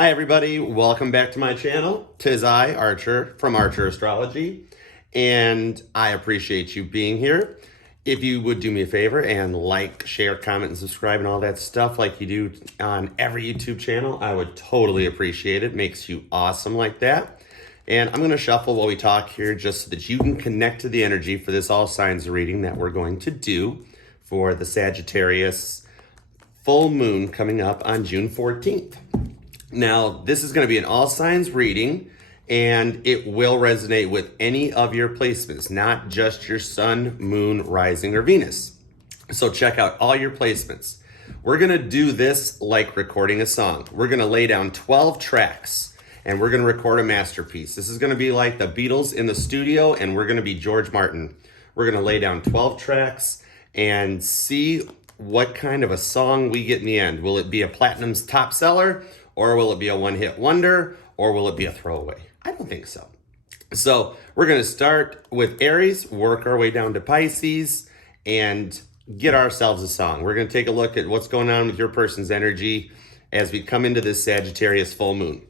Hi everybody, welcome back to my channel. 'Tis I, Archer, from Archer Astrology, and I appreciate you being here. If you would do me a favor and like, share, comment, and subscribe and all that stuff like you do on every YouTube channel, I would totally appreciate it. Makes you awesome like that. And I'm going to shuffle while we talk here just so that you can connect to the energy for this all signs reading that we're going to do for the Sagittarius full moon coming up on June 14th. Now, this is going to be an all signs reading, and it will resonate with any of your placements, not just your sun, moon, rising, or Venus. So check out all your placements. We're going to do this like recording a song. We're going to lay down 12 tracks, and we're going to record a masterpiece. This is going to be like the Beatles in the studio, and we're going to be George Martin. We're going to lay down 12 tracks and see what kind of a song we get in the end. Will it be a platinum's top seller? Or will it be a one-hit wonder? Or will it be a throwaway? I don't think so. So we're going to start with Aries, work our way down to Pisces, and get ourselves a song. We're going to take a look at what's going on with your person's energy as we come into this Sagittarius full moon.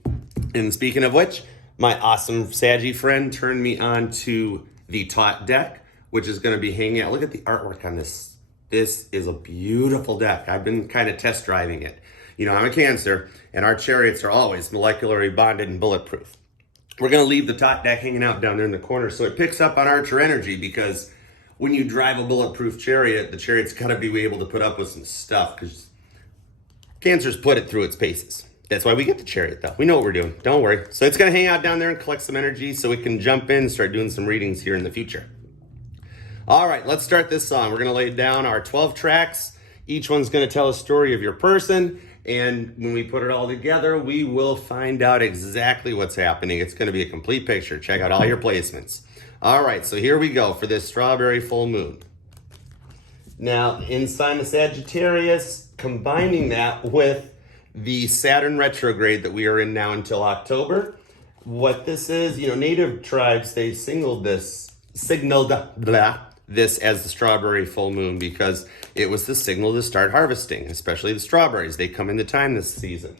And speaking of which, my awesome Saggy friend turned me on to the Taut deck, which is going to be hanging out. Look at the artwork on this. This is a beautiful deck. I've been kind of test driving it. You know, I'm a Cancer, and our chariots are always molecularly bonded and bulletproof. We're going to leave the Taut deck hanging out down there in the corner so it picks up on Archer energy, because when you drive a bulletproof chariot, the chariot's got to be able to put up with some stuff, because Cancer's put it through its paces. That's why we get the chariot, though. We know what we're doing. Don't worry. So it's going to hang out down there and collect some energy so we can jump in and start doing some readings here in the future. All right, let's start this song. We're going to lay down our 12 tracks. Each one's going to tell a story of your person. And when we put it all together, we will find out exactly what's happening. It's going to be a complete picture. Check out all your placements. All right, so here we go for this strawberry full moon. Now, in sign of Sagittarius, combining that with the Saturn Retrograde that we are in now until October, what this is, you know, native tribes, they signaled this as the strawberry full moon because it was the signal to start harvesting, especially the strawberries. They come into time this season,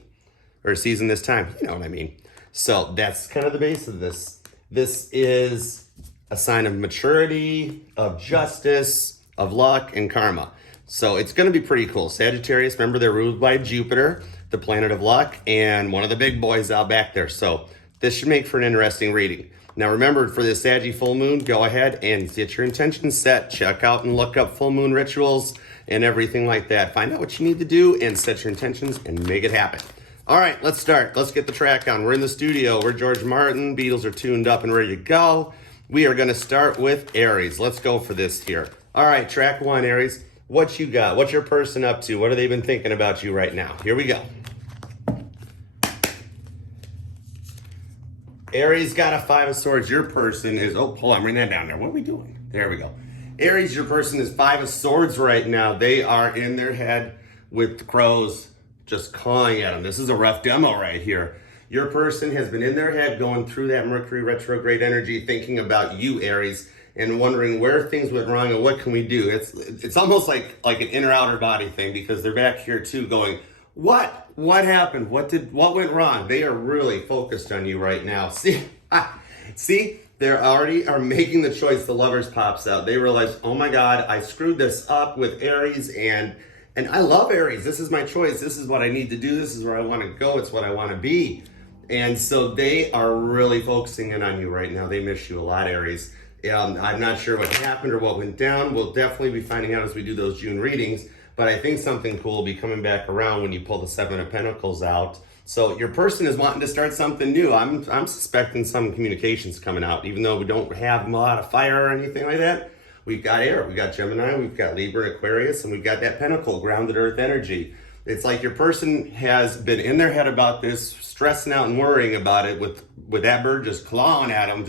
or season this time, you know what I mean. So that's kind of the base of this. This is a sign of maturity, of justice, of luck, and karma. So it's going to be pretty cool. Sagittarius, remember, they're ruled by Jupiter, the planet of luck, and one of the big boys out back there. So this should make for an interesting reading. Now remember, for this Saggy full moon, go ahead and get your intentions set. Check out and look up full moon rituals and everything like that. Find out what you need to do and set your intentions and make it happen. All right, let's start. Let's get the track on. We're in the studio. We're George Martin. Beatles are tuned up and ready to go. We are going to start with Aries. Let's go for this here. All right, track one, Aries. What you got? What's your person up to? What have they been thinking about you right now? Here we go. Aries got a 5 of swords. Your person is, oh, hold on, bring that down there. What are we doing? There we go. Aries, your person is 5 of swords right now. They are in their head with the crows just clawing at them. This is a rough demo right here. Your person has been in their head going through that Mercury retrograde energy, thinking about you, Aries, and wondering where things went wrong and what can we do. It's almost like an inner outer body thing, because they're back here too going, what happened? What went wrong? They are really focused on you right now. See, they already are making the choice. The Lovers pops out. They realize, oh my God, I screwed this up with Aries, and I love Aries. This is my choice. This is what I need to do. This is where I want to go. It's what I want to be. And so they are really focusing in on you right now. They miss you a lot, Aries. I'm not sure what happened or what went down. We'll definitely be finding out as we do those June readings. But I think something cool will be coming back around when you pull the 7 of Pentacles out. So your person is wanting to start something new. I'm suspecting some communications coming out, even though we don't have a lot of fire or anything like that. We've got air, we've got Gemini, we've got Libra and Aquarius, and we've got that Pentacle, grounded earth energy. It's like your person has been in their head about this, stressing out and worrying about it with that bird just clawing at them,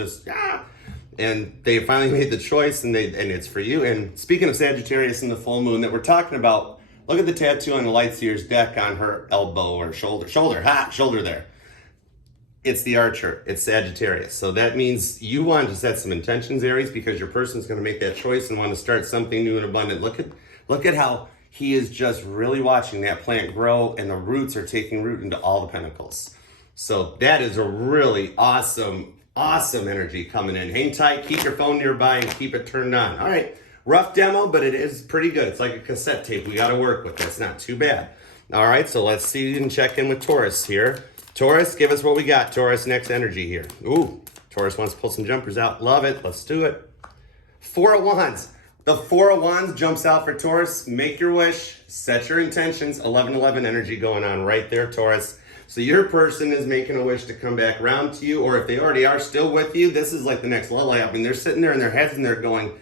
and they finally made the choice, and it's for you. And speaking of Sagittarius and the full moon that we're talking about, look at the tattoo on the Lightseer's deck on her elbow or shoulder there. It's the Archer, it's Sagittarius. So that means you want to set some intentions, Aries, because your person's going to make that choice and want to start something new and abundant. Look at how he is just really watching that plant grow, and the roots are taking root into all the pentacles. So that is a really awesome energy coming in. Hang tight, keep your phone nearby, and keep it turned on. All right, rough demo, but it is pretty good. It's like a cassette tape. We got to work with this. Not too bad. All right, so let's see and check in with Taurus here. Taurus, give us what we got. Taurus, next energy here. Ooh, Taurus wants to pull some jumpers out. Love it. Let's do it. Four of Wands. The Four of Wands jumps out for Taurus. Make your wish. Set your intentions. 11-11 energy going on right there, Taurus. So your person is making a wish to come back around to you, or if they already are still with you, this is like the next level. I mean, they're sitting there in their heads and they're going,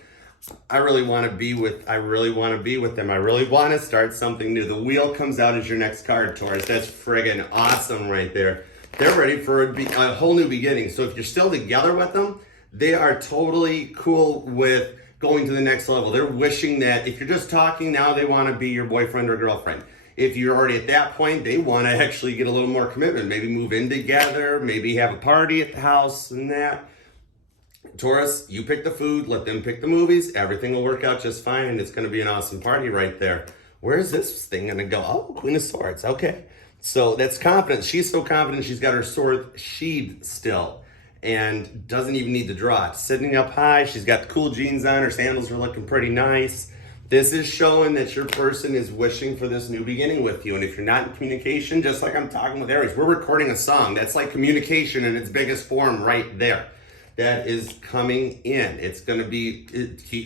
I really want to be with them. I really want to start something new. The wheel comes out as your next card, Taurus. That's friggin' awesome right there. They're ready for a whole new beginning. So if you're still together with them, they are totally cool with going to the next level. They're wishing that if you're just talking now, they want to be your boyfriend or girlfriend. If you're already at that point, they want to actually get a little more commitment. Maybe move in together, maybe have a party at the house and that. Taurus, you pick the food, let them pick the movies. Everything will work out just fine, and it's going to be an awesome party right there. Where's this thing going to go? Oh, Queen of Swords. Okay. So that's confidence. She's so confident she's got her sword sheathed still and doesn't even need to draw it. Sitting up high, she's got the cool jeans on. Her sandals are looking pretty nice. This is showing that your person is wishing for this new beginning with you. And if you're not in communication, just like I'm talking with Aries, we're recording a song. That's like communication in its biggest form right there. That is coming in. It's going to be,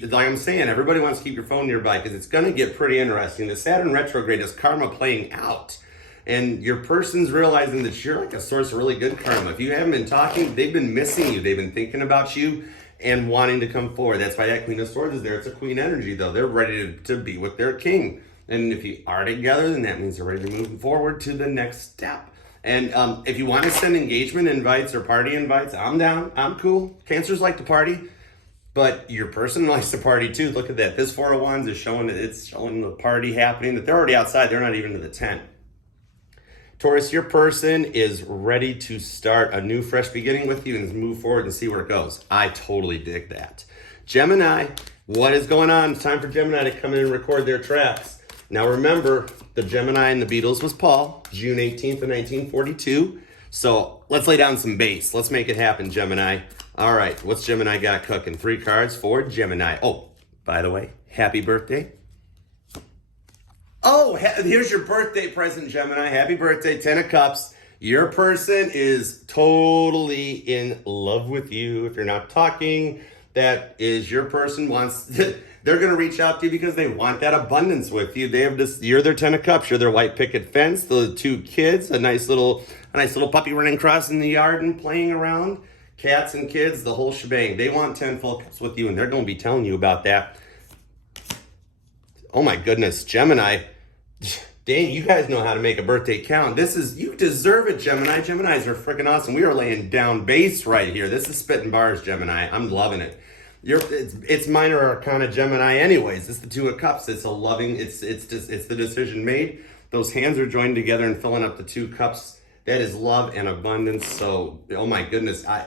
like I'm saying, everybody wants to keep your phone nearby because it's going to get pretty interesting. The Saturn Retrograde is karma playing out. And your person's realizing that you're like a source of really good karma. If you haven't been talking, they've been missing you. They've been thinking about you and wanting to come forward. That's why that Queen of Swords is there. It's a queen energy, though. They're ready to be with their king. And if you are together, then that means they're ready to move forward to the next step. And if you want to send engagement invites or party invites, I'm down. I'm cool. Cancers like to party, but your person likes to party too. Look at that. This Four of Wands is showing that it's showing the party happening, that they're already outside. They're not even to the tent. Taurus, your person is ready to start a new, fresh beginning with you and move forward and see where it goes. I totally dig that. Gemini, what is going on? It's time for Gemini to come in and record their tracks. Now remember, the Gemini and the Beatles was Paul, June 18th of 1942. So let's lay down some bass. Let's make it happen, Gemini. All right, what's Gemini got cooking? 3 cards for Gemini. Oh, by the way, happy birthday. Oh, here's your birthday present, Gemini. Happy birthday, 10 of Cups. Your person is totally in love with you. If you're not talking, that is your person wants, they're going to reach out to you because they want that abundance with you. They have this, you're their 10 of Cups. You're their white picket fence, the 2 kids, a nice little puppy running across in the yard and playing around. Cats and kids, the whole shebang. They want 10 full cups with you, and they're going to be telling you about that. Oh my goodness, Gemini. Dang, you guys know how to make a birthday count. You deserve it, Gemini. Geminis are freaking awesome. We are laying down bass right here. This is spitting bars, Gemini. I'm loving it. It's minor arcana Gemini anyways. It's the 2 of Cups. It's a loving, it's the decision made. Those hands are joined together and filling up the 2 cups. That is love and abundance. So, oh my goodness. I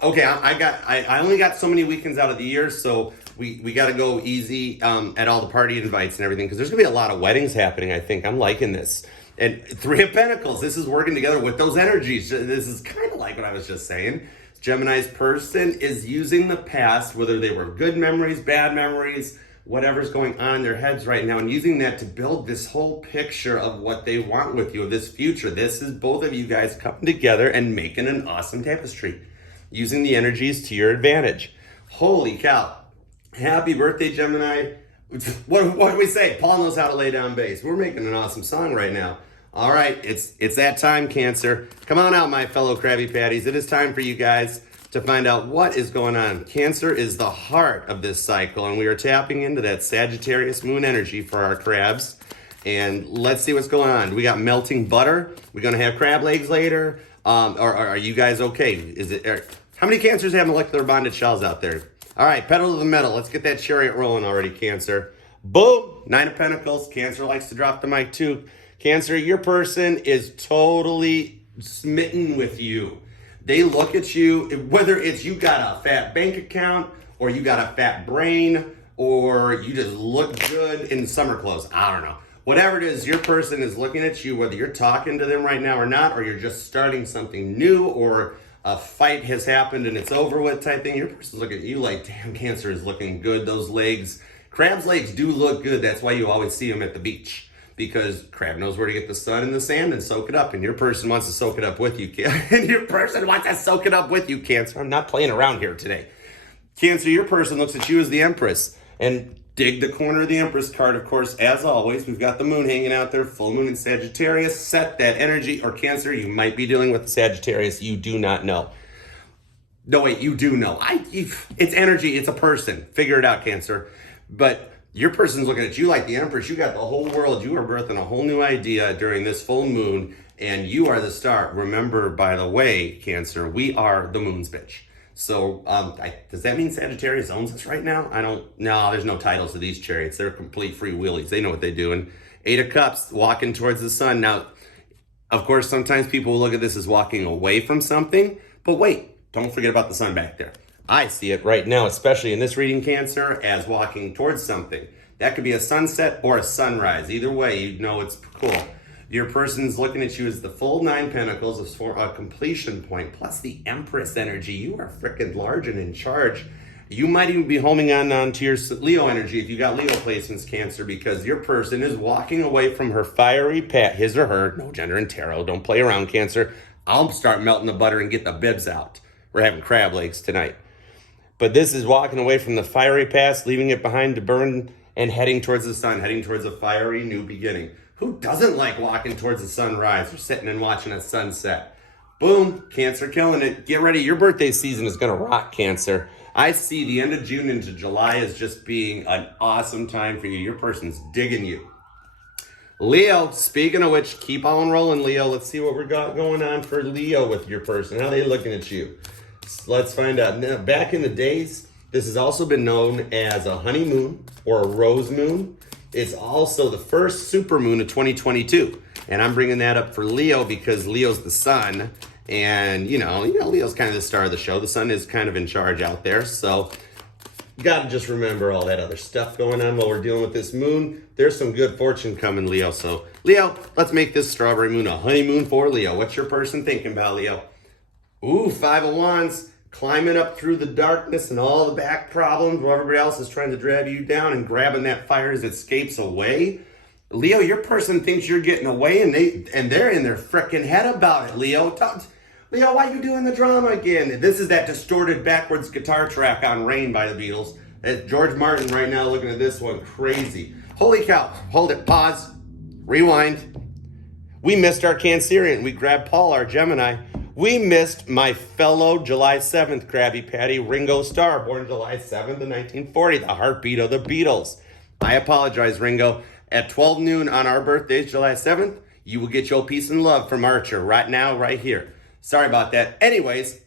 only got so many weekends out of the year, so we got to go easy at all the party invites and everything, because there's going to be a lot of weddings happening, I think. I'm liking this. And 3 of Pentacles, this is working together with those energies. This is kind of like what I was just saying. Gemini's person is using the past, whether they were good memories, bad memories, whatever's going on in their heads right now, and using that to build this whole picture of what they want with you, of this future. This is both of you guys coming together and making an awesome tapestry, using the energies to your advantage. Holy cow. Happy birthday, Gemini. What do we say? Paul knows how to lay down bass. We're making an awesome song right now. All right, it's that time, Cancer. Come on out, my fellow Krabby Patties. It is time for you guys to find out what is going on. Cancer is the heart of this cycle, and we are tapping into that Sagittarius moon energy for our crabs. And let's see what's going on. We got melting butter. We're going to have crab legs later. Or are you guys okay? How many Cancers have molecular bonded shells out there? All right, pedal to the metal. Let's get that chariot rolling already, Cancer. Boom! 9 of Pentacles. Cancer likes to drop the mic too. Cancer, your person is totally smitten with you. They look at you, whether it's you got a fat bank account, or you got a fat brain, or you just look good in summer clothes. I don't know. Whatever it is, your person is looking at you, whether you're talking to them right now or not, or you're just starting something new, or a fight has happened and it's over with type thing. Your person's looking at you like, damn, Cancer is looking good. Those legs, crab's legs do look good. That's why you always see them at the beach, because crab knows where to get the sun and the sand and soak it up. And your person wants to soak it up with you. And your person wants to soak it up with you, Cancer. I'm not playing around here today. Cancer, your person looks at you as the Empress. And dig the corner of the Empress card, of course, as always. We've got the moon hanging out there, full moon in Sagittarius. Set that energy, or Cancer, you might be dealing with the Sagittarius. You do not know. No, wait, you do know. It's energy, it's a person. Figure it out, Cancer. But your person's looking at you like the Empress. You got the whole world. You are birthing a whole new idea during this full moon, and you are the star. Remember, by the way, Cancer, we are the moon's bitch. So does that mean Sagittarius owns us right now? No, there's no titles to these chariots. They're complete free willies. They know what they're doing. 8 of Cups, walking towards the sun. Now, of course, sometimes people will look at this as walking away from something, but wait, don't forget about the sun back there. I see it right now, especially in this reading, Cancer, as walking towards something. That could be a sunset or a sunrise. Either way, you know it's cool. Your person's looking at you as the full 9 pentacles, a completion point, plus the Empress energy. You are freaking large and in charge. You might even be holding on to your Leo energy if you got Leo placements, Cancer, because your person is walking away from her fiery path, his or her, no gender in tarot, don't play around, Cancer. I'll start melting the butter and get the bibs out. We're having crab legs tonight. But this is walking away from the fiery past, leaving it behind to burn, and heading towards the sun, heading towards a fiery new beginning. Who doesn't like walking towards the sunrise or sitting and watching a sunset? Boom, Cancer killing it. Get ready. Your birthday season is going to rock, Cancer. I see the end of June into July as just being an awesome time for you. Your person's digging you. Leo, speaking of which, keep on rolling, Leo. Let's see what we got going on for Leo with your person. How are they looking at you? Let's find out. Now, back in the days, this has also been known as a honeymoon or a rose moon. It's also the first supermoon of 2022. And I'm bringing that up for Leo because Leo's the sun. And, you know, Leo's kind of the star of the show. The sun is kind of in charge out there. So you got to just remember all that other stuff going on while we're dealing with this moon. There's some good fortune coming, Leo. So, Leo, let's make this strawberry moon a honeymoon for Leo. What's your person thinking about, Leo? Ooh, 5 of Wands. Climbing up through the darkness and all the back problems where everybody else is trying to drag you down and grabbing that fire as it escapes away. Leo, your person thinks you're getting away and they're in their frickin' head about it, Leo. Leo, why you doing the drama again? This is that distorted backwards guitar track on Rain by the Beatles. George Martin right now looking at this one, crazy. Holy cow, hold it, pause, rewind. We missed our Cancerian. We grabbed Paul, our Gemini. We missed my fellow July 7th Krabby Patty, Ringo Starr, born July 7th of 1940, the heartbeat of the Beatles. I apologize, Ringo. At 12 noon on our birthdays, July 7th, you will get your peace and love from Archer right now, right here. Sorry about that. Anyways,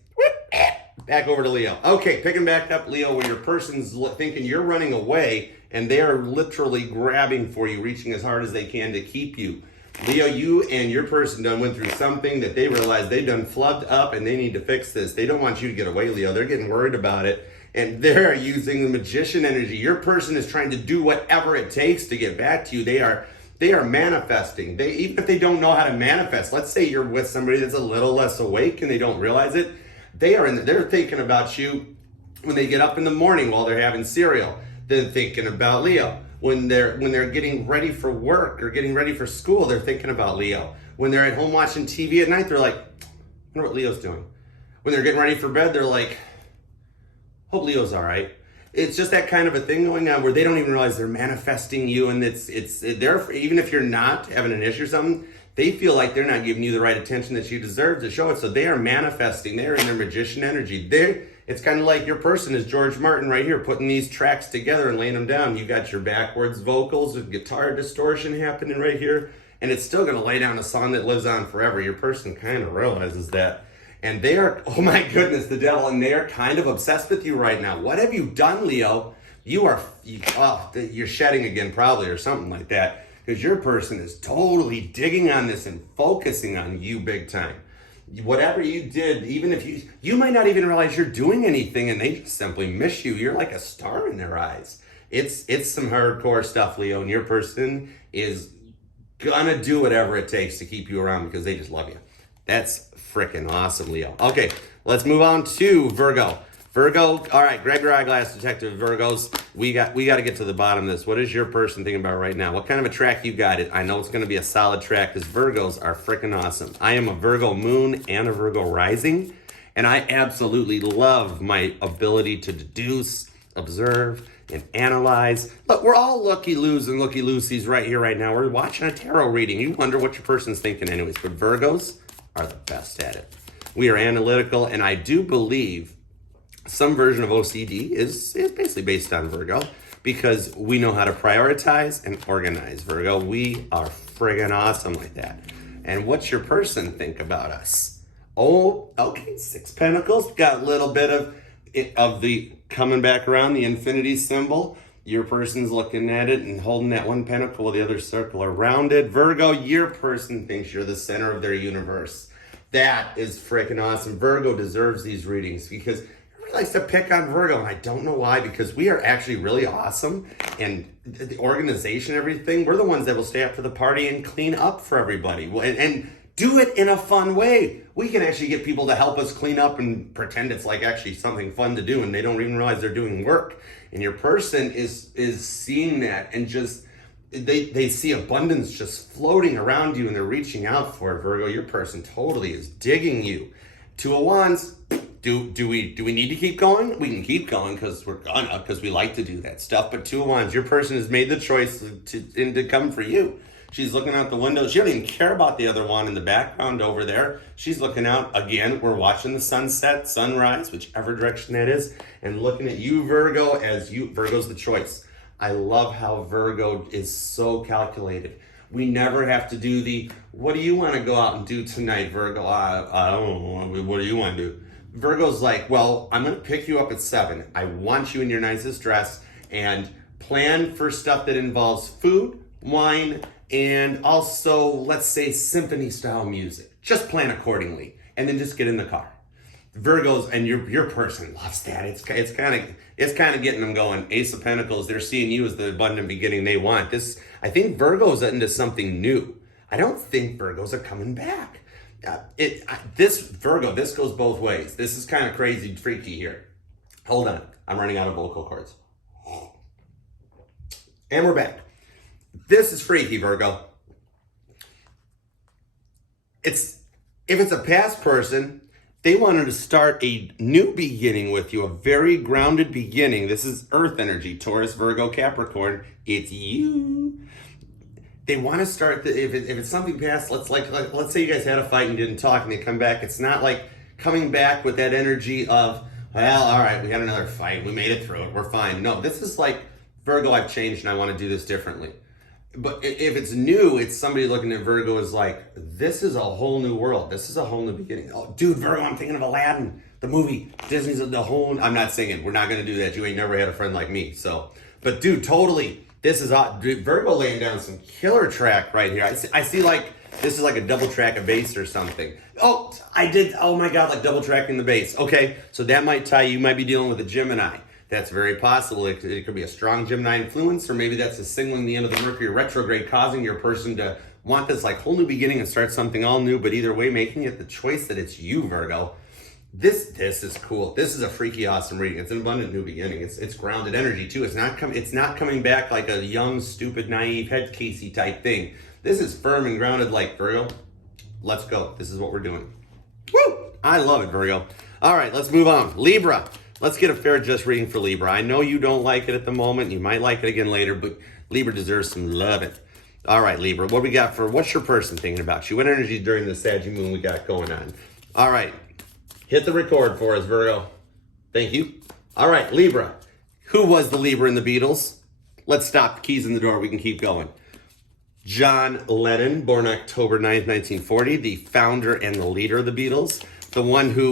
back over to Leo. Okay, picking back up, Leo, where your person's thinking you're running away and they are literally grabbing for you, reaching as hard as they can to keep you. Leo, you and your person done went through something that they realized they done flubbed up and they need to fix this. They don't want you to get away, Leo. They're getting worried about it. And they're using the magician energy. Your person is trying to do whatever it takes to get back to you. They are manifesting. Even if they don't know how to manifest, let's say you're with somebody that's a little less awake and they don't realize it, they're thinking about you when they get up in the morning while they're having cereal. They're thinking about Leo. When they're getting ready for work or getting ready for school, they're thinking about Leo. When they're at home watching TV at night, they're like, I wonder what Leo's doing. When they're getting ready for bed, they're like, hope Leo's all right. It's just that kind of a thing going on where they don't even realize they're manifesting you, and they're, even if you're not having an issue or something, they feel like they're not giving you the right attention that you deserve to show it. So they are manifesting. They're in their magician energy. It's kind of like your person is George Martin right here, putting these tracks together and laying them down. You got your backwards vocals with guitar distortion happening right here, and it's still going to lay down a song that lives on forever. Your person kind of realizes that. And they are, oh my goodness, the devil, and they are kind of obsessed with you right now. What have you done, Leo? You're shedding again probably or something like that, because your person is totally digging on this and focusing on you big time. Whatever you did, even if you might not even realize you're doing anything and they just simply miss you. You're like a star in their eyes. It's some hardcore stuff, Leo, and your person is gonna do whatever it takes to keep you around because they just love you. That's freaking awesome, Leo. Okay, let's move on to Virgo. Virgo, all right, grab your eyeglass, detective Virgos. We got to get to the bottom of this. What is your person thinking about right now? What kind of a track you got it? I know it's going to be a solid track because Virgos are freaking awesome. I am a Virgo moon and a Virgo rising, and I absolutely love my ability to deduce, observe, and analyze. Look, we're all looky-loos and looky-loosies right here, right now. We're watching a tarot reading. You wonder what your person's thinking anyways, but Virgos are the best at it. We are analytical, and I do believe some version of OCD is basically based on Virgo because we know how to prioritize and organize, Virgo. We are friggin' awesome like that. And what's your person think about us? Oh, okay, 6 Pentacles. Got a little bit of the coming back around, the infinity symbol. Your person's looking at it and holding that one pentacle with the other circle around it. Virgo, your person thinks you're the center of their universe. That is freaking awesome. Virgo deserves these readings because likes to pick on Virgo, and I don't know why, because we are actually really awesome, and the organization, everything, we're the ones that will stay up for the party and clean up for everybody, and do it in a fun way. We can actually get people to help us clean up and pretend it's like actually something fun to do, and they don't even realize they're doing work. And your person is seeing that, and just they see abundance just floating around you, and they're reaching out for it. Virgo, your person totally is digging you. 2 of Wands. Do we need to keep going? We can keep going because we like to do that stuff. But 2 of Wands, your person has made the choice to come for you. She's looking out the window. She don't even care about the other one in the background over there. She's looking out again. We're watching the sunset, sunrise, whichever direction that is, and looking at you, Virgo, as you. Virgo's the choice. I love how Virgo is so calculated. We never have to do the, what do you want to go out and do tonight, Virgo? I don't know. What do you want to do? Virgo's like, well, I'm going to pick you up at 7. I want you in your nicest dress, and plan for stuff that involves food, wine, and also, let's say, symphony style music. Just plan accordingly, and then just get in the car. Virgos, and your person loves that. It's kind of getting them going. Ace of Pentacles, they're seeing you as the abundant beginning they want. This, I think Virgo's into something new. I don't think Virgos are coming back. This Virgo, this goes both ways. This is kind of crazy, freaky here. Hold on, I'm running out of vocal cords. And we're back. This is freaky, Virgo. If it's a past person, they wanted to start a new beginning with you, a very grounded beginning. This is Earth energy, Taurus, Virgo, Capricorn. It's you. They want to start, if it's something past, let's say you guys had a fight and didn't talk and they come back. It's not like coming back with that energy of, well, all right, we had another fight. We made it through it. We're fine. No, this is like, Virgo, I've changed and I want to do this differently. But if it's new, it's somebody looking at Virgo as like, this is a whole new world. This is a whole new beginning. Oh, dude, Virgo, I'm thinking of Aladdin, the movie. Disney's the whole, I'm not singing. We're not going to do that. You ain't never had a friend like me. So, but dude, totally. This is Virgo laying down some killer track right here. I see like, this is like a double track of bass or something. Oh, oh my God, like double tracking the bass. Okay, so that might tie, you might be dealing with a Gemini. That's very possible. It could be a strong Gemini influence, or maybe that's a signaling the end of the Mercury retrograde, causing your person to want this like whole new beginning and start something all new, but either way, making it the choice that it's you, Virgo. This is cool. This is a freaky awesome reading. It's an abundant new beginning. It's grounded energy too. It's not coming back like a young, stupid, naive, head casey type thing. This is firm and grounded like Virgo. Let's go. This is what we're doing. Woo! I love it, Virgo. All right, let's move on. Libra. Let's get a fair just reading for Libra. I know you don't like it at the moment. You might like it again later, but Libra deserves some loving. All right, Libra. What we got for, what's your person thinking about you? What energy during the Sag moon we got going on? All right. Hit the record for us, Virgo. Thank you. All right, Libra. Who was the Libra in the Beatles? Let's stop. Keys in the door. We can keep going. John Lennon, born October 9th, 1940, the founder and the leader of the Beatles. The one who,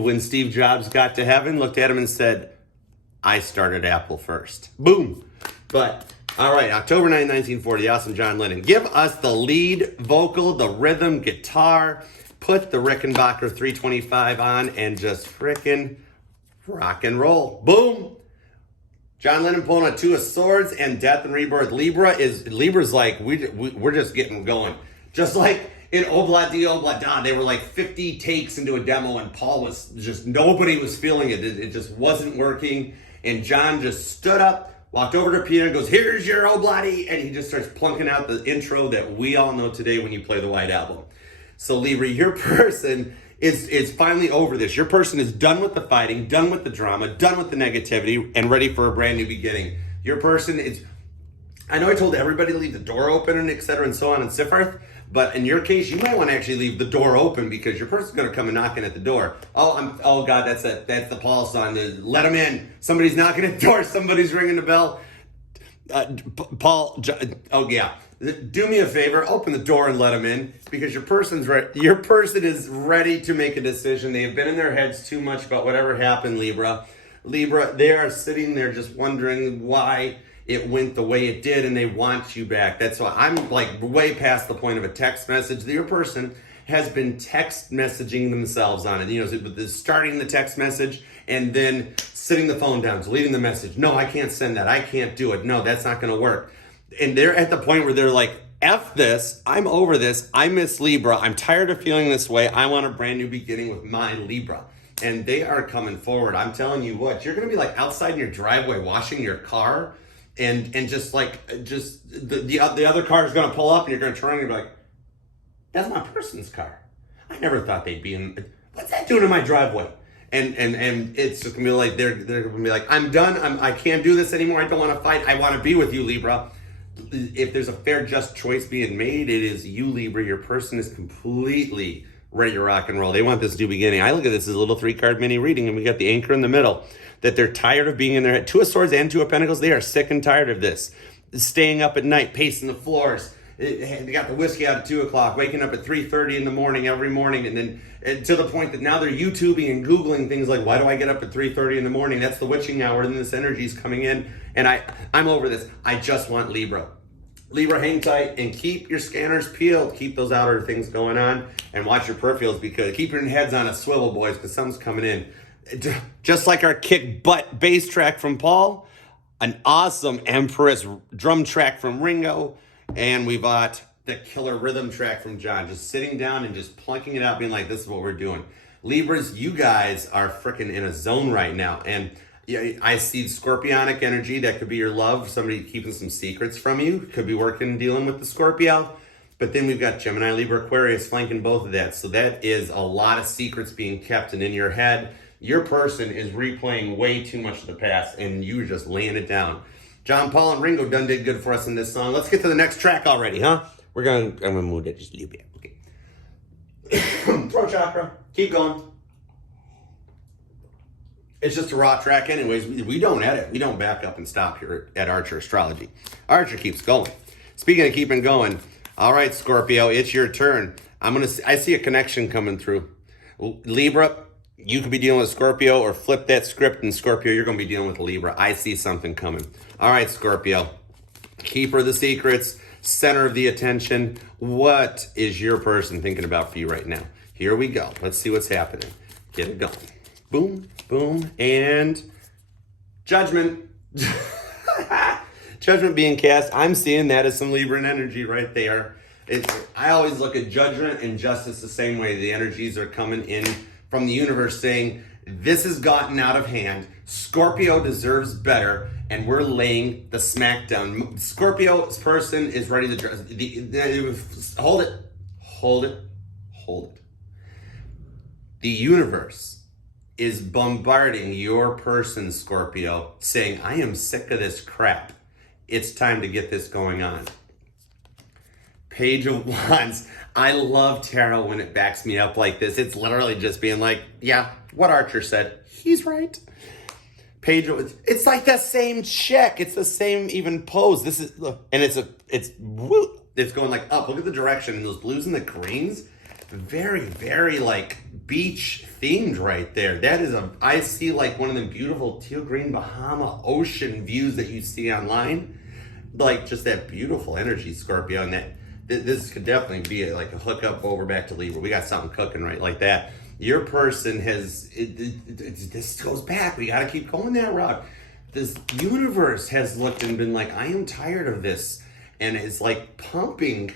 when Steve Jobs got to heaven, looked at him and said, I started Apple first. Boom. But, all right, October 9th, 1940, awesome John Lennon. Give us the lead vocal, the rhythm, guitar. Put the Rickenbacker 325 on and just frickin' rock and roll. Boom. John Lennon pulling a 2 of Swords and Death and Rebirth. Libra's like, we're just getting going. Just like in Obla Di Obla Da, they were like 50 takes into a demo and Paul was just, nobody was feeling it. It just wasn't working. And John just stood up, walked over to Peter and goes, here's your Obladi. And he just starts plunking out the intro that we all know today when you play the White Album. So Libra, your person is finally over this. Your person is done with the fighting, done with the drama, done with the negativity, and ready for a brand new beginning. Your person is, I know I told everybody to leave the door open and et cetera and so on and so forth, but in your case, you might want to actually leave the door open because your person's going to come and knocking at the door. Oh God, that's the Paul song. Let them in. Somebody's knocking at the door. Somebody's ringing the bell. Paul, oh yeah. Do me a favor, open the door and let them in because your person is ready to make a decision. They have been in their heads too much about whatever happened, Libra. They are sitting there just wondering why it went the way it did and they want you back. That's why I'm like way past the point of a text message. Your person has been text messaging themselves on it. You know, starting the text message and then sitting the phone down, deleting the message. No, I can't send that. I can't do it. No, that's not going to work. And they're at the point where they're like, F this, I'm over this, I miss Libra, I'm tired of feeling this way, I want a brand new beginning with my Libra. And they are coming forward. I'm telling you what, you're gonna be like outside in your driveway washing your car and the other car is gonna pull up and you're gonna turn and be like, that's my person's car. I never thought they'd be in, what's that doing in my driveway? And it's just gonna be like, they're gonna be like, I'm done, I can't do this anymore, I don't wanna fight, I wanna be with you, Libra. If there's a fair, just choice being made, it is you, Libra. Your person is completely ready to rock and roll. They want this new beginning. I look at this as a little 3-card mini reading, and we got the anchor in the middle. That they're tired of being in their head. 2 of Swords and 2 of Pentacles. They are sick and tired of this. Staying up at night, pacing the floors. They got the whiskey out at 2 o'clock, waking up at 3:30 in the morning every morning, and then to the point that now they're YouTubing and Googling things like, why do I get up at 3:30 in the morning? That's the witching hour, and this energy's coming in, and I'm over this. I just want Libra. Libra, hang tight and keep your scanners peeled. Keep those outer things going on and watch your peripherals because keep your heads on a swivel, boys, because something's coming in. Just like our kick butt bass track from Paul, an awesome Empress drum track from Ringo, and we got the killer rhythm track from John. Just sitting down and just plunking it out, being like, this is what we're doing. Libras, you guys are freaking in a zone right now. And yeah, I see scorpionic energy. That could be your love, somebody keeping some secrets from you. Could be working and dealing with the Scorpio. But then we've got Gemini, Libra, Aquarius flanking both of that. So that is a lot of secrets being kept and in your head. Your person is replaying way too much of the past and you're just laying it down. John Paul and Ringo done did good for us in this song. Let's get to the next track already, huh? I'm gonna move it just a little bit. Okay. Throat chakra. Keep going. It's just a raw track anyways. We don't edit. We don't back up and stop here at Archer Astrology. Archer keeps going. Speaking of keeping going, all right, Scorpio, it's your turn. I see a connection coming through. Libra, you could be dealing with Scorpio or flip that script and Scorpio, you're going to be dealing with Libra. I see something coming. All right, Scorpio, keeper of the secrets, center of the attention. What is your person thinking about for you right now? Here we go. Let's see what's happening. Get it going. Boom, boom, and Judgment. Judgment being cast. I'm seeing that as some Libran energy right there. I always look at judgment and justice the same way. The energies are coming in from the universe saying, this has gotten out of hand. Scorpio deserves better, and we're laying the smack down. Scorpio's person is ready to hold it. Hold it. Hold it. The universe is bombarding your person, Scorpio, saying, I am sick of this crap. It's time to get this going on. Page of Wands. I love tarot when it backs me up like this. It's literally just being like, yeah, what Archer said, he's right. Page of, it's like the same chick. It's the same even pose. This is, and it's going like up. Look at the direction. And those blues and the greens. Very, very like beach themed right there. That is I see like one of them beautiful teal green Bahama ocean views that you see online. Like just that beautiful energy, Scorpio. And that this could definitely be like a hookup over back to Libra. We got something cooking right like that. Your person has, this goes back. We got to keep going that route. this universe has looked and been like, I am tired of this, and it's like pumping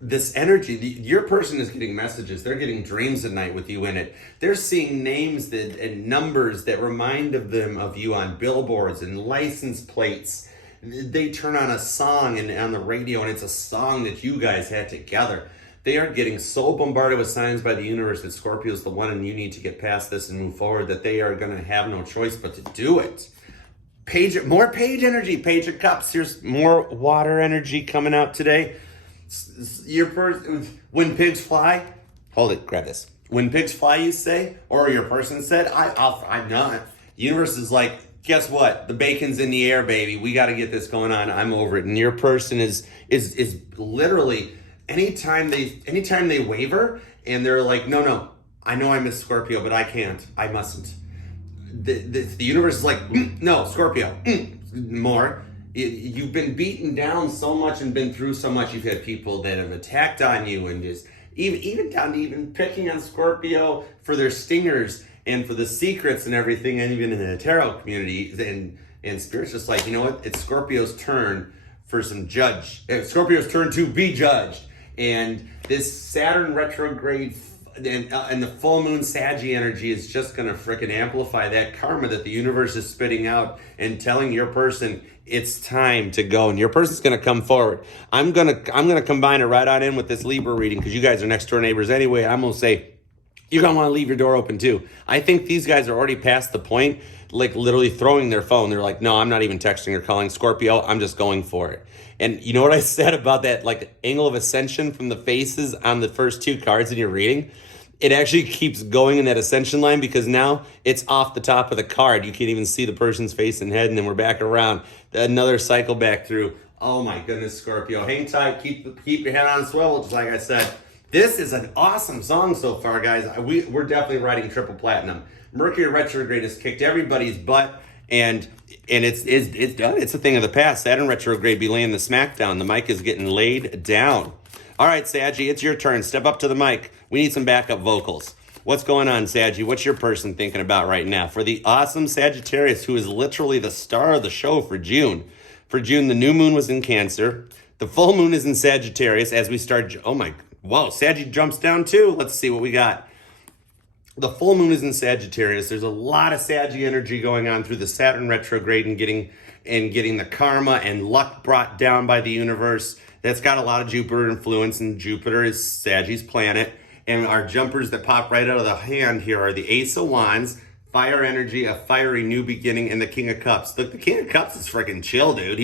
this energy. Your person is getting messages. They're getting dreams at night with you in it. They're seeing names and numbers that remind them of you on billboards and license plates. They turn on a song and on the radio, and it's a song that you guys had together. They are getting so bombarded with signs by the universe that Scorpio is the one, and you need to get past this and move forward, that they are going to have no choice but to do it. More page energy, Page of Cups. Here's more water energy coming out today. When pigs fly, hold it, grab this. When pigs fly, you say, or your person said, I'm not. Universe is like, guess what? The bacon's in the air, baby. We got to get this going on. I'm over it. And your person is literally, anytime they waver and they're like, no, I know I miss Scorpio, but I can't. I mustn't. The universe is like, no, Scorpio, more. You've been beaten down so much and been through so much. You've had people that have attacked on you, and just even down to even picking on Scorpio for their stingers and for the secrets and everything, and even in the tarot community. And Spirit's just like, you know what? It's Scorpio's turn for some Scorpio's turn to be judged. And this Saturn retrograde and the full moon Saggy energy is just going to freaking amplify that karma that the universe is spitting out and telling your person it's time to go. And your person's going to come forward. I'm going to combine it right on in with this Libra reading, because you guys are next door neighbors anyway. I'm going to say you're going to want to leave your door open too. I think these guys are already past the point, like literally throwing their phone. They're like, no, I'm not even texting or calling Scorpio. I'm just going for it. And you know what I said about that, like angle of ascension from the faces on the first two cards in your reading? It actually keeps going in that ascension line, because now it's off the top of the card. You can't even see the person's face and head, and then we're back around. Another cycle back through. Oh my goodness, Scorpio. Hang tight. Keep your head on a swivel, just like I said. This is an awesome song so far, guys. We're definitely writing triple platinum. Mercury retrograde has kicked everybody's butt, and it's done. It's a thing of the past. Saturn retrograde be laying the smackdown. The mic is getting laid down. All right, Saggy, it's your turn. Step up to the mic. We need some backup vocals. What's going on, Saggy? What's your person thinking about right now? For the awesome Sagittarius, who is literally the star of the show for June. For June, the new moon was in Cancer. The full moon is in Sagittarius as we start. Whoa, Saggy jumps down too. Let's see what we got. The full moon is in Sagittarius. There's a lot of Saggy energy going on through the Saturn retrograde and getting the karma and luck brought down by the universe. That's got a lot of Jupiter influence, and Jupiter is Saggy's planet. And our jumpers that pop right out of the hand here are the Ace of Wands, fire energy, a fiery new beginning, and the King of Cups. Look, the King of Cups is freaking chill, dude.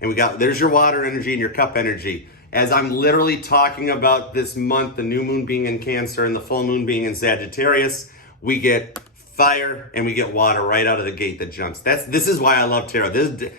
There's your water energy and your cup energy. As I'm literally talking about this month, the new moon being in Cancer and the full moon being in Sagittarius, we get fire and we get water right out of the gate that jumps. This is why I love tarot.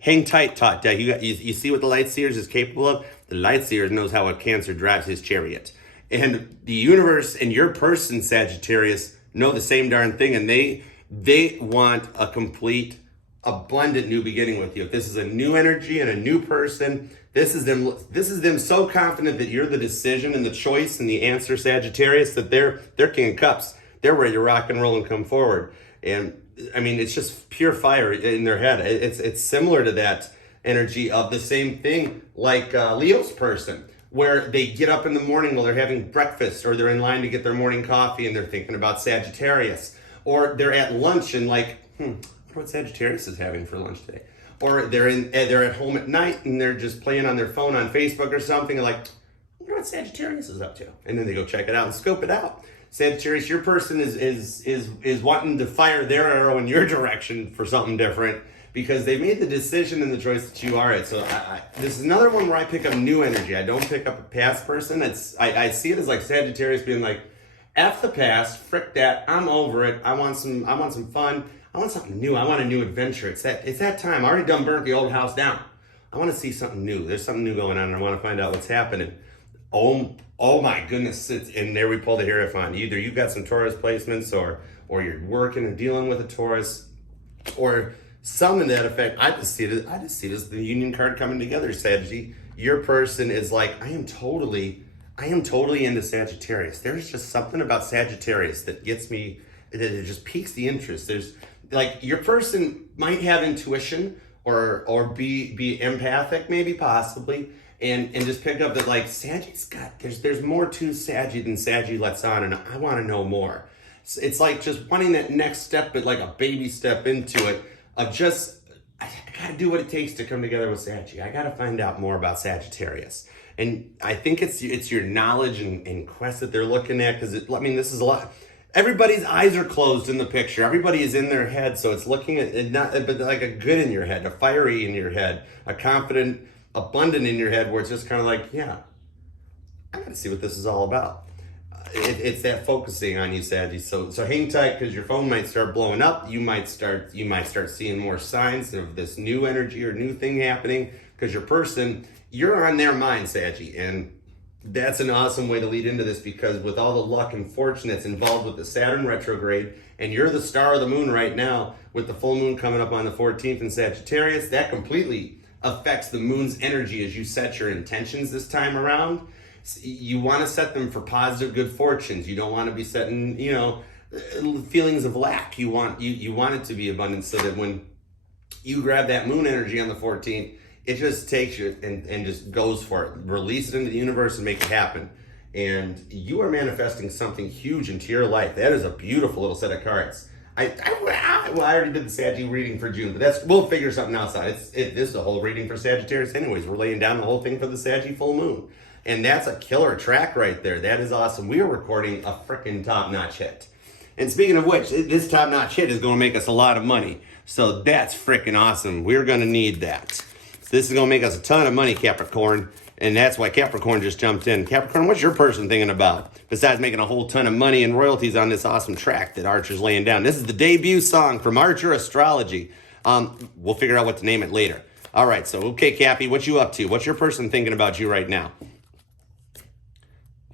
Hang tight, Tot. You see what the Light Seers is capable of? The Light Seers knows how a Cancer drives his chariot. And the universe and your person, Sagittarius, know the same darn thing. And they want a blended new beginning with you. If this is a new energy and a new person, this is them so confident that you're the decision and the choice and the answer, Sagittarius, that they're King of Cups. They're ready to rock and roll and come forward. And I mean, it's just pure fire in their head. It's similar to that energy of the same thing, like Leo's person, where they get up in the morning while they're having breakfast, or they're in line to get their morning coffee and they're thinking about Sagittarius, or they're at lunch and like, I wonder what Sagittarius is having for lunch today. Or they're at home at night and they're just playing on their phone on Facebook or something, and like, I wonder what Sagittarius is up to. And then they go check it out and scope it out. Sagittarius, your person is wanting to fire their arrow in your direction for something different, because they made the decision and the choice that you are at. So this is another one where I pick up new energy. I don't pick up a past person. I see it as like Sagittarius being like, F the past, frick that, I'm over it. I want some fun. I want something new. I want a new adventure. It's that time. I already done burnt the old house down. I want to see something new. There's something new going on, and I want to find out what's happening. Oh my goodness. And there we pull the Hierophant. Either you've got some Taurus placements, or you're working and dealing with a Taurus, or some in that effect. I just see it as the Union card coming together, Saggy. Your person is like, I am totally into Sagittarius. There's just something about Sagittarius that gets me, that it just piques the interest. like your person might have intuition or be empathic, maybe possibly, and just pick up that like Saggy's got there's more to Saggy than Saggy lets on, and I want to know more. It's like just wanting that next step, but like a baby step into it of just I gotta do what it takes to come together with Saggy. I gotta find out more about Sagittarius. And I think it's your knowledge and quest that they're looking at, because I mean, this is a lot. Everybody's eyes are closed in the picture. Everybody is in their head, so it's looking at it not, but like a good in your head, a fiery in your head, a confident, abundant in your head, where it's just kind of like, yeah, I gotta see what this is all about. It's that focusing on you, Saggy. So hang tight, because your phone might start blowing up. You might start seeing more signs of this new energy or new thing happening, because your person, you're on their mind, Saggy, and that's an awesome way to lead into this, because with all the luck and fortune that's involved with the Saturn retrograde, and you're the star of the moon right now with the full moon coming up on the 14th in Sagittarius, that completely affects the moon's energy as you set your intentions this time around. You want to set them for positive good fortunes. You don't want to be setting, feelings of lack. You want it to be abundant, so that when you grab that moon energy on the 14th, it just takes you and just goes for it. Release it into the universe and make it happen. And you are manifesting something huge into your life. That is a beautiful little set of cards. I already did the Saggy reading for June, but we'll figure something else out. This is the whole reading for Sagittarius anyways. We're laying down the whole thing for the Saggy full moon. And that's a killer track right there. That is awesome. We are recording a freaking top-notch hit. And speaking of which, this top-notch hit is going to make us a lot of money. So that's freaking awesome. We're going to need that. This is going to make us a ton of money, Capricorn. And that's why Capricorn just jumped in. Capricorn, what's your person thinking about? Besides making a whole ton of money and royalties on this awesome track that Archer's laying down. This is the debut song from Archer Astrology. We'll figure out what to name it later. All right, so, okay, Cappy, what you up to? What's your person thinking about you right now?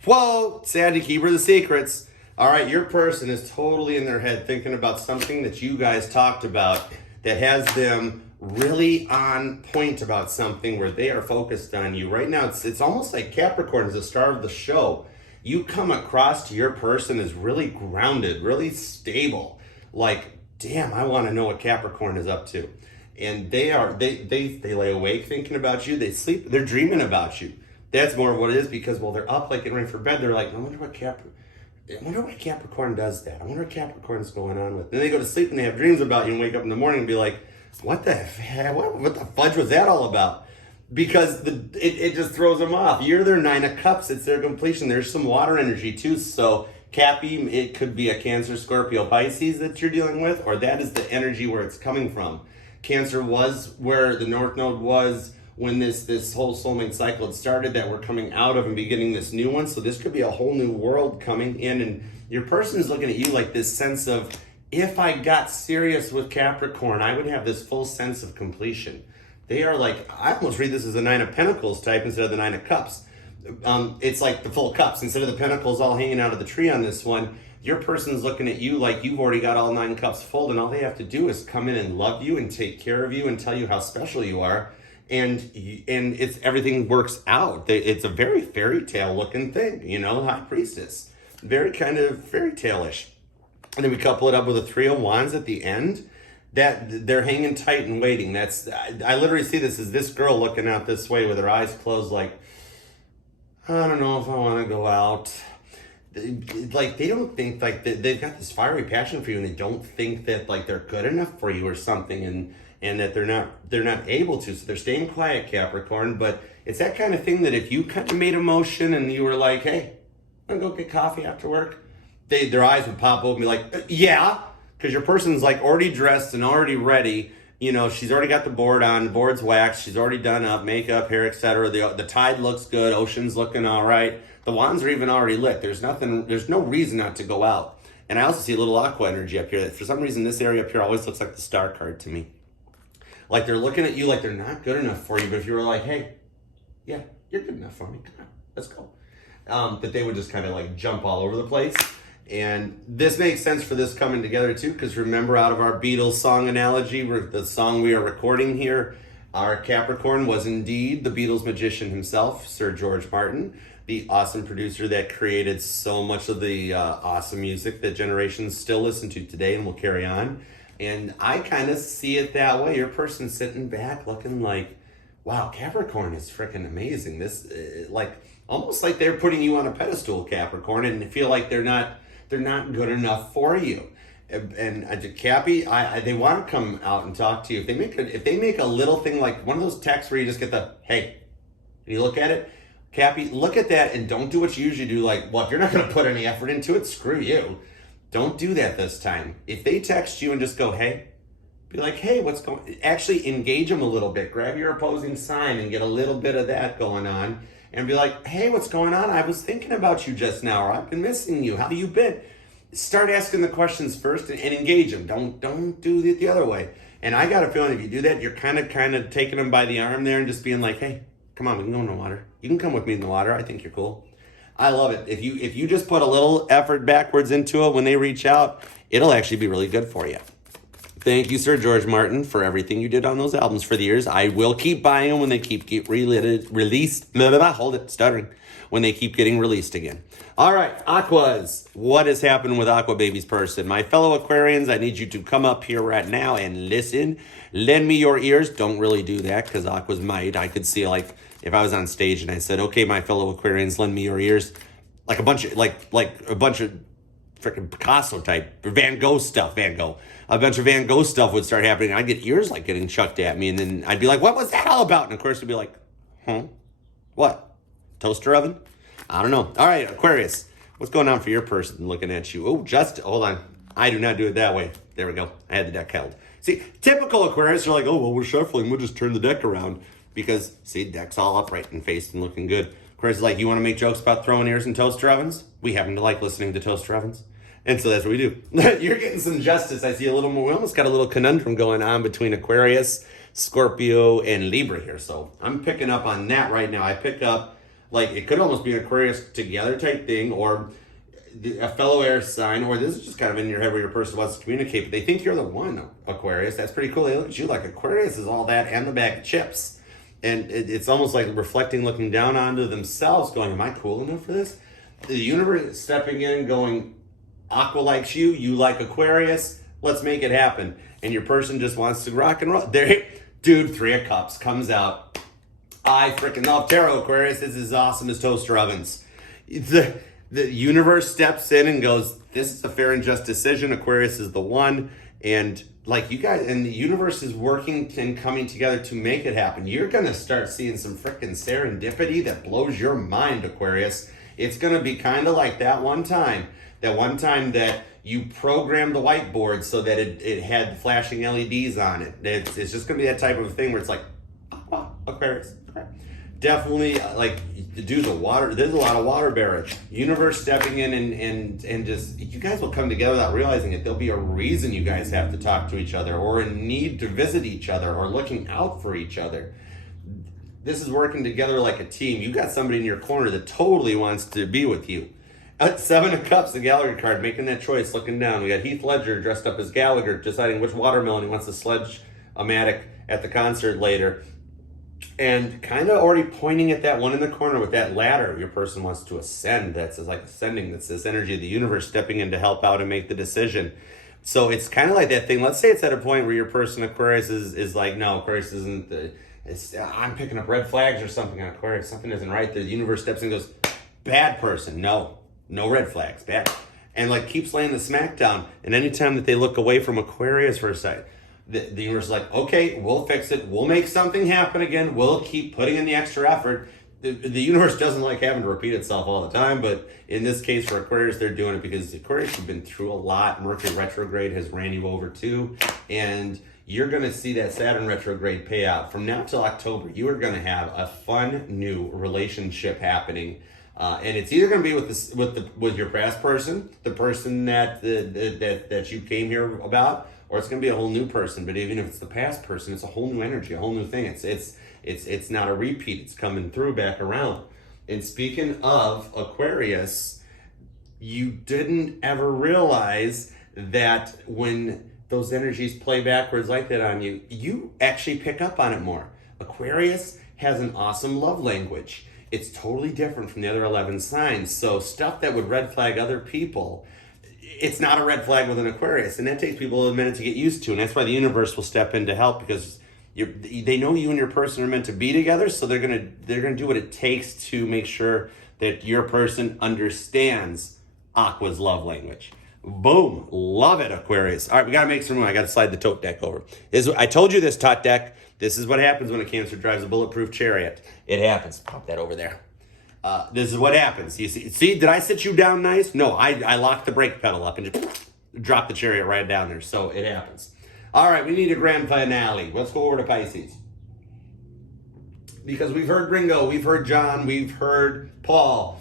Whoa, Sandy, keeper of the secrets. All right, your person is totally in their head thinking about something that you guys talked about that has them really on point about something where they are focused on you. Right now, it's almost like Capricorn is the star of the show. You come across to your person as really grounded, really stable. Like, damn, I want to know what Capricorn is up to. And they lay awake thinking about you. They sleep, they're dreaming about you. That's more of what it is, because while they're up, like getting ready for bed, they're like, I wonder why Capricorn does that. I wonder what Capricorn's going on with. Then they go to sleep and they have dreams about you and wake up in the morning and be like, what the fudge was that all about? Because it just throws them off. You're their 9 of Cups. It's their completion. There's some water energy too. So Cappy, it could be a Cancer, Scorpio, Pisces that you're dealing with, or that is the energy where it's coming from. Cancer was where the North Node was when this whole soulmate cycle had started, that we're coming out of and beginning this new one. So this could be a whole new world coming in, and your person is looking at you like this sense of, if I got serious with Capricorn, I would have this full sense of completion. They are like, I almost read this as a 9 of Pentacles type instead of the 9 of Cups. It's like the full cups. Instead of the pentacles all hanging out of the tree on this one, your person's looking at you like you've already got all 9 cups full, and all they have to do is come in and love you and take care of you and tell you how special you are. And it's everything works out. It's a very fairy tale looking thing, High Priestess. Very kind of fairy tale-ish. And then we couple it up with a 3 of Wands at the end. That they're hanging tight and waiting. I literally see this as this girl looking out this way with her eyes closed, like, I don't know if I want to go out. Like, they don't think, like, they've got this fiery passion for you, and they don't think that, like, they're good enough for you or something, and that they're not able to. So they're staying quiet, Capricorn. But it's that kind of thing that if you kind of made a motion and you were like, hey, I'm gonna go get coffee after work, their eyes would pop open and be like, yeah, because your person's like already dressed and already ready. She's already got the board on, the board's waxed, she's already done up, makeup, hair, etc. The tide looks good, ocean's looking all right. The wands are even already lit. There's no reason not to go out. And I also see a little aqua energy up here. That for some reason, this area up here always looks like the star card to me. Like they're looking at you like they're not good enough for you. But if you were like, hey, yeah, you're good enough for me. Come on, let's go. That they would just kind of like jump all over the place. And this makes sense for this coming together too, because remember, out of our Beatles song analogy, the song we are recording here, our Capricorn was indeed the Beatles magician himself, Sir George Martin, the awesome producer that created so much of the awesome music that generations still listen to today and will carry on. And I kind of see it that way. Your person's sitting back looking like, wow, Capricorn is freaking amazing. This, like, almost like they're putting you on a pedestal, Capricorn, and feel like they're not good enough for you. And Cappy, they want to come out and talk to you. If they make a little thing like one of those texts where you just get the hey, and you look at it, Cappy, look at that and don't do what you usually do. Like, well, if you're not going to put any effort into it, screw you. Don't do that this time. If they text you and just go, hey, be like, hey, what's going? Actually engage them a little bit. Grab your opposing sign and get a little bit of that going on. And be like, hey, what's going on? I was thinking about you just now, or I've been missing you. How you been? Start asking the questions first and engage them. Don't do it the other way. And I got a feeling if you do that, you're kind of taking them by the arm there and just being like, hey, come on, we can go in the water. You can come with me in the water. I think you're cool. I love it. If you just put a little effort backwards into it when they reach out, it'll actually be really good for you. Thank you, Sir George Martin, for everything you did on those albums for the years. I will keep buying them when they keep released. Blah, blah, blah, hold it, stuttering. When they keep getting released again. All right, Aquas. What has happened with Aqua Baby's person? My fellow Aquarians, I need you to come up here right now and listen. Lend me your ears. Don't really do that because Aquas might. I could see, like, if I was on stage and I said, okay, my fellow Aquarians, lend me your ears. Like a bunch of freaking Picasso type, Van Gogh stuff, a bunch of Van Gogh stuff would start happening. I'd get ears like getting chucked at me, and then I'd be like, what was that all about? And of course, it'd be like, what? Toaster oven? I don't know. All right, Aquarius, what's going on for your person looking at you? Oh, just, hold on. I do not do it that way. There we go. I had the deck held. See, typical Aquarius are like, oh, well, we're shuffling. We'll just turn the deck around because, see, deck's all upright and faced and looking good. Aquarius is like, you want to make jokes about throwing ears in toaster ovens? We happen to like listening to toaster ovens. And so that's what we do. You're getting some justice. I see a little more. We almost got a little conundrum going on between Aquarius, Scorpio, and Libra here. So I'm picking up on that right now. I pick up, like, it could almost be an Aquarius together type thing, or a fellow air sign, or this is just kind of in your head where your person wants to communicate, but they think you're the one, Aquarius. That's pretty cool. They look at you like Aquarius is all that and the bag of chips. And it's almost like reflecting, looking down onto themselves, going, am I cool enough for this? The universe is stepping in and going, Aqua likes you, you like Aquarius, let's make it happen. And your person just wants to rock and roll. There, dude, 3 of Cups comes out. I freaking love tarot, Aquarius. This is as awesome as toaster ovens. The universe steps in and goes, this is a fair and just decision. Aquarius is the one. And like you guys, and the universe is working and coming together to make it happen. You're going to start seeing some freaking serendipity that blows your mind, Aquarius. It's going to be kind of like that one time that you programmed the whiteboard so that it had flashing LEDs on it. It's just going to be that type of thing where it's like, oh, Aquarius. Definitely, like, do the water. There's a lot of water bearage. Universe stepping in and just, you guys will come together without realizing it. There'll be a reason you guys have to talk to each other, or a need to visit each other, or looking out for each other. This is working together like a team. You got somebody in your corner that totally wants to be with you. At 7 of Cups, the Gallagher card, making that choice, looking down. We got Heath Ledger dressed up as Gallagher, deciding which watermelon he wants to sledge-o-matic at the concert later. And kind of already pointing at that one in the corner with that ladder your person wants to ascend. That's like ascending. That's this energy of the universe stepping in to help out and make the decision. So it's kind of like that thing. Let's say it's at a point where your person, Aquarius, is like, no, Aquarius isn't I'm picking up red flags or something on Aquarius. Something isn't right. The universe steps in and goes, bad person. No red flags. Bad. And like keeps laying the smack down. And anytime that they look away from Aquarius for a second, the universe is like, okay, we'll fix it. We'll make something happen again. We'll keep putting in the extra effort. The universe doesn't like having to repeat itself all the time, but in this case for Aquarius, they're doing it because Aquarius, you've been through a lot. Mercury retrograde has ran you over too, and you're going to see that Saturn retrograde pay out. From now till October, you are going to have a fun new relationship happening. And it's either going to be with your past person, the person that you came here about, or it's going to be a whole new person. But even if it's the past person, it's a whole new energy, a whole new thing. It's not a repeat. It's coming through back around. And speaking of Aquarius, you didn't ever realize that when those energies play backwards like that on you, you actually pick up on it more. Aquarius has an awesome love language. It's totally different from the other 11 signs. So stuff that would red flag other people, it's not a red flag with an Aquarius, and that takes people a minute to get used to, and that's why the universe will step in to help, because they know you and your person are meant to be together, so they're gonna do what it takes to make sure that your person understands Aqua's love language. Boom, love it, Aquarius. All right, we gotta make some room. I gotta slide the tote deck over. I told you this, tot deck. This is what happens when a Cancer drives a bulletproof chariot. It happens. Pop that over there. This is what happens. You see, did I sit you down nice? No, I locked the brake pedal up and just dropped the chariot right down there. So it happens. All right, we need a grand finale. Let's go over to Pisces. Because we've heard Ringo, we've heard John, we've heard Paul.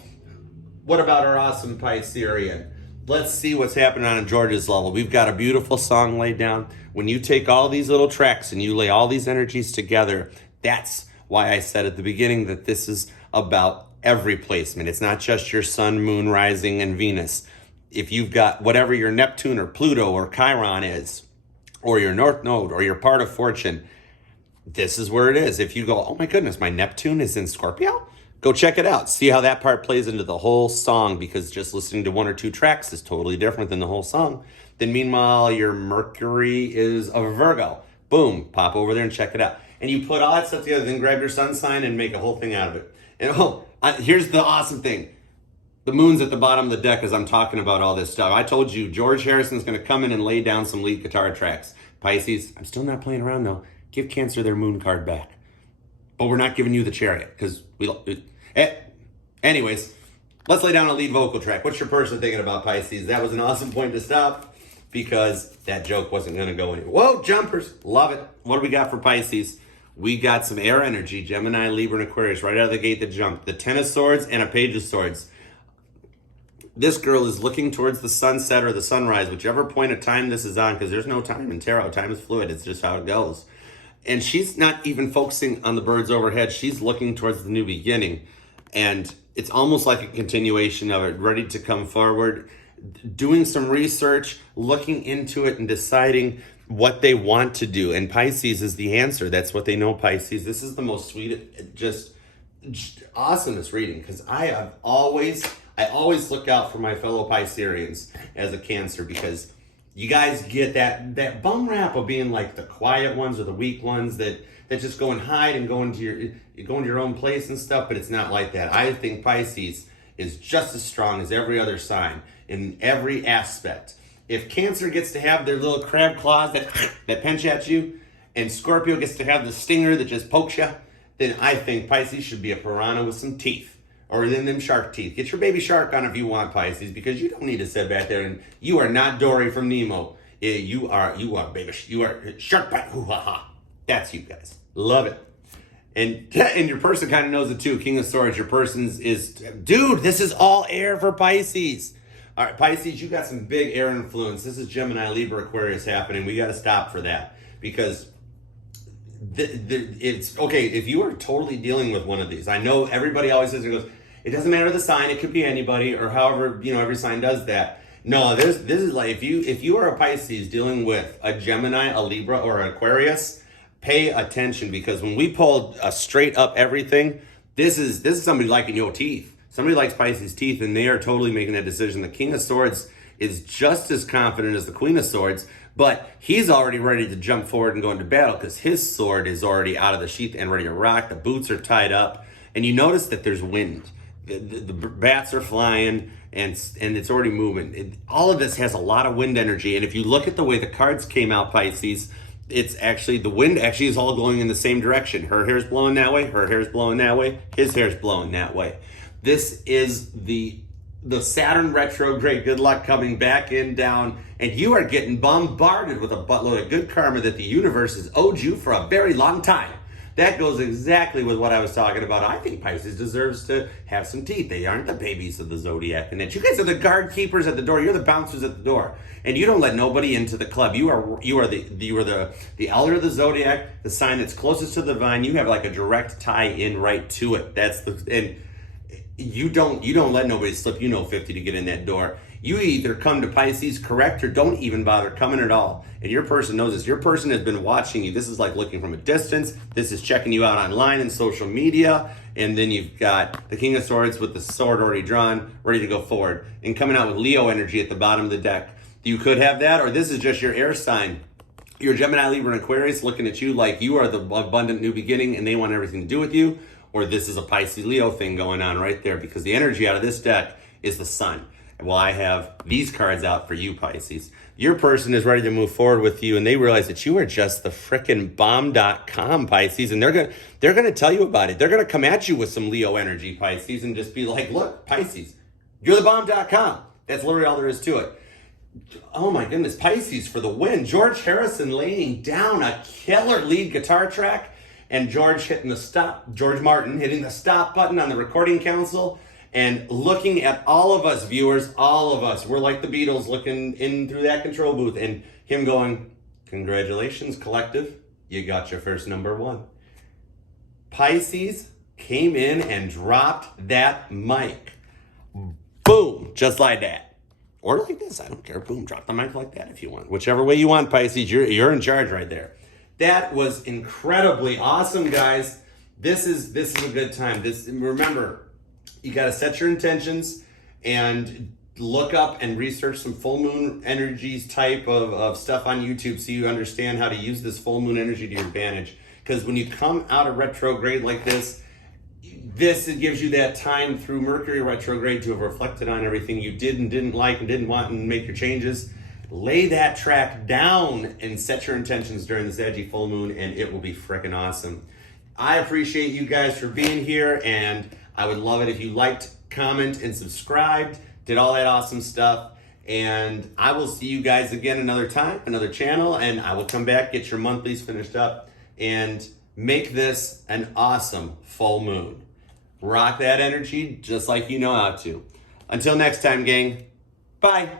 What about our awesome Piscean? Let's see what's happening on George's level. We've got a beautiful song laid down. When you take all these little tracks and you lay all these energies together, that's why I said at the beginning that this is about every placement. It's not just your sun, moon, rising, and Venus. If you've got whatever your Neptune or Pluto or Chiron is, or your North Node or your part of fortune, this is where it is. If you go, oh my goodness, my Neptune is in Scorpio, go check it out. See how that part plays into the whole song, because just listening to one or two tracks is totally different than the whole song. Then meanwhile, your Mercury is a Virgo. Boom, pop over there and check it out. And you put all that stuff together, then grab your sun sign and make a whole thing out of it. And here's the awesome thing. The moon's at the bottom of the deck as I'm talking about all this stuff. I told you George Harrison's going to come in and lay down some lead guitar tracks. Pisces, I'm still not playing around though. Give Cancer their moon card back. But we're not giving you the chariot because anyways, let's lay down a lead vocal track. What's your person thinking about, Pisces? That was an awesome point to stop because that joke wasn't going to go anywhere. Whoa, jumpers. Love it. What do we got for Pisces? We got some air energy, Gemini, Libra, and Aquarius right out of the gate that jumped. The Ten of Swords and a Page of Swords. This girl is looking towards the sunset or the sunrise, whichever point of time this is on, because there's no time in tarot. Time is fluid. It's just how it goes. And she's not even focusing on the birds overhead. She's looking towards the new beginning. And it's almost like a continuation of it, ready to come forward, doing some research, looking into it and deciding what they want to do. And Pisces is the answer. That's what they know, Pisces. This is the most sweet, just awesomest reading, because I always look out for my fellow Pisceans as a Cancer, because you guys get that bum rap of being like the quiet ones or the weak ones that just go and hide and go into your own place and stuff, but it's not like that. I think Pisces is just as strong as every other sign in every aspect. If Cancer gets to have their little crab claws that pinch at you, and Scorpio gets to have the stinger that just pokes you, then I think Pisces should be a piranha with some teeth. Or then them shark teeth. Get your baby shark on if you want, Pisces, because you don't need to sit back there and you are not Dory from Nemo. You are shark bite. Hoo ha ha. That's you guys. Love it. And your person kind of knows it too. King of Swords, your person's is, dude, this is all air for Pisces. All right, Pisces, you got some big air influence. This is Gemini, Libra, Aquarius happening. We got to stop for that, because it's okay if you are totally dealing with one of these. I know everybody always says, it doesn't matter the sign, it could be anybody, or however, every sign does that. No, this is like, if you are a Pisces dealing with a Gemini, a Libra, or an Aquarius, pay attention, because when we pull a straight up everything, this is somebody liking your teeth. Somebody likes Pisces teeth, and they are totally making that decision. The King of Swords is just as confident as the Queen of Swords, but he's already ready to jump forward and go into battle, because his sword is already out of the sheath and ready to rock. The boots are tied up, and you notice that there's wind. The bats are flying, and it's already moving. All of this has a lot of wind energy, and if you look at the way the cards came out, Pisces, it's actually, the wind actually is all going in the same direction. Her hair's blowing that way, her hair's blowing that way, his hair's blowing that way. This is the Saturn Retrograde good luck coming back in down, and you are getting bombarded with a buttload of good karma that the universe has owed you for a very long time. That goes exactly with what I was talking about. I think Pisces deserves to have some teeth. They aren't the babies of the zodiac, and that you guys are the guard keepers at the door. You're the bouncers at the door, and you don't let nobody into the club. You are the elder of the zodiac, the sign that's closest to the divine. You have like a direct tie in right to it. And you don't let nobody slip 50 to get in that door. You either come to Pisces correct or don't even bother coming at all. And your person knows this. Your person has been watching you. This is like looking from a distance. This is checking you out online and social media. And then you've got the King of Swords with the sword already drawn, ready to go forward. And coming out with Leo energy at the bottom of the deck. You could have that, or this is just your air sign. Your Gemini, Libra, and Aquarius looking at you like you are the abundant new beginning and they want everything to do with you. Or this is a Pisces Leo thing going on right there, because the energy out of this deck is the sun. Well, I have these cards out for you, Pisces. Your person is ready to move forward with you, and they realize that you are just the frickin' bomb.com, Pisces, and they're gonna tell you about it. They're gonna come at you with some Leo energy, Pisces, and just be like, look, Pisces, you're the bomb.com. That's literally all there is to it. Oh my goodness, Pisces for the win. George Harrison laying down a killer lead guitar track, and George Martin hitting the stop button on the recording console, and looking at all of us viewers, all of us, we're like the Beatles looking in through that control booth, and him going, congratulations, collective, you got your first #1. Pisces came in and dropped that mic. Boom, just like that. Or like this, I don't care. Boom, drop the mic like that if you want. Whichever way you want, Pisces, you're in charge right there. That was incredibly awesome, guys. This is a good time. Remember, you got to set your intentions and look up and research some full moon energies type of stuff on YouTube so you understand how to use this full moon energy to your advantage. Because when you come out of retrograde like this, it gives you that time through Mercury retrograde to have reflected on everything you did and didn't like and didn't want and make your changes. Lay that track down and set your intentions during the Saggy full moon, and it will be freaking awesome. I appreciate you guys for being here, and I would love it if you liked, comment, and subscribed, did all that awesome stuff. And I will see you guys again another time, another channel, and I will come back, get your monthlies finished up, and make this an awesome full moon. Rock that energy just like you know how to. Until next time, gang. Bye.